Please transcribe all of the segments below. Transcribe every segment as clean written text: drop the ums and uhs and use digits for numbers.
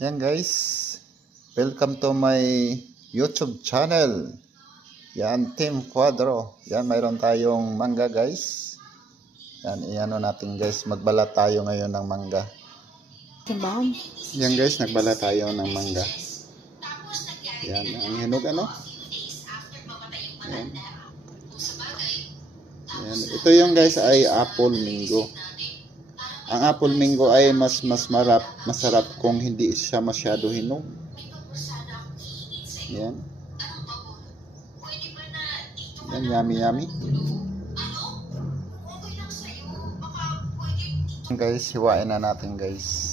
Yan guys, welcome to my YouTube channel. Yan, Team Quadro. Yan, mayroon tayong mangga guys. Yan, iano natin guys, magbalat tayo ngayon ng mangga. Yan guys, nagbalat tayo ng mangga. Yan, ang hinog ano? Yan. Yan. Ito yung guys ay apple mango. Ang apple mango ay masarap kung hindi siya masyado hinog. Yan. Yan, yummy. Guys, hiwain na natin guys.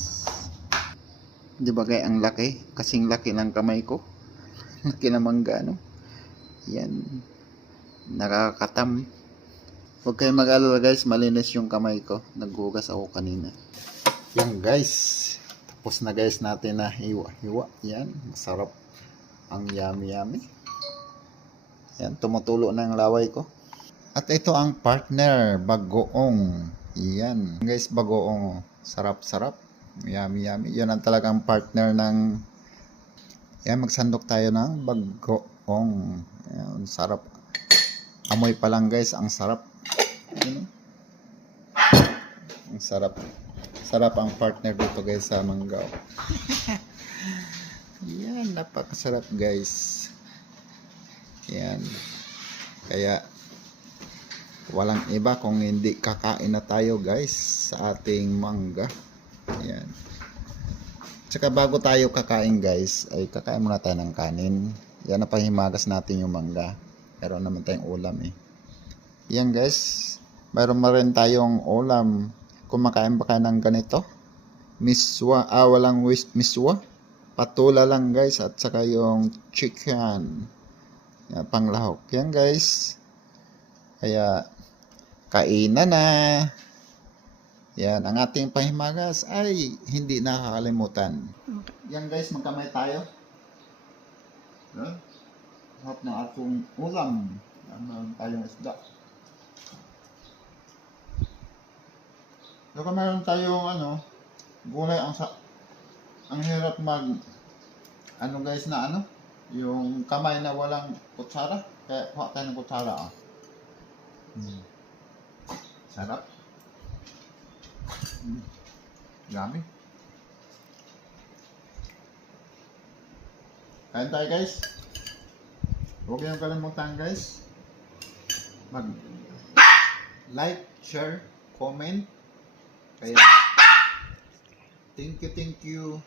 Di ba kaya ang laki? Kasing laki ng kamay ko. Laki na mangga, no? Yan. Nakakatam. Huwag kayo mag-alala guys, malinis yung kamay ko. Naghugas ako kanina. Yan guys. Tapos na guys natin na hiwa. Yan, masarap. Ang yummy. Yan, tumutulo na ang laway ko. At ito ang partner, bagoong. Yan. Guys, bagoong. Sarap. Yummy. Yan ang talagang partner ng... Yan, magsandok tayo ng bagoong. Yan, sarap. Amoy pa lang guys, ang sarap. Ang sarap. Sarap ang partner dito guys sa mangga. Yan, napakasarap guys. Yan. Kaya walang iba kung hindi kakain na tayo guys sa ating mangga. Yan. Tsaka bago tayo kakain guys, ay kakain muna tayo ng kanin. Yan, napahimagas natin yung mangga. Meron naman tayong ulam eh. Yan guys. Mayroon rin tayong ulam. Kumakain ba kayo ng ganito? Miswa. Walang miswa. Patula lang guys. At saka yung chicken. Yan, panglahok. Yan guys. Kaya, kainan na. Yan, ang ating pahimagas ay hindi nakakalimutan. Yan guys, magkamay tayo. Lahat ng atong ulam. Meron tayong isda. Saka meron tayong gulay. Ang hirap guys na yung kamay na walang kutsara. Kaya kuha tayo ng kutsara. Sarap. Yummy. Kain tayo guys. Huwag niyong kalimutan guys. Like, share, comment. Kaya thank you.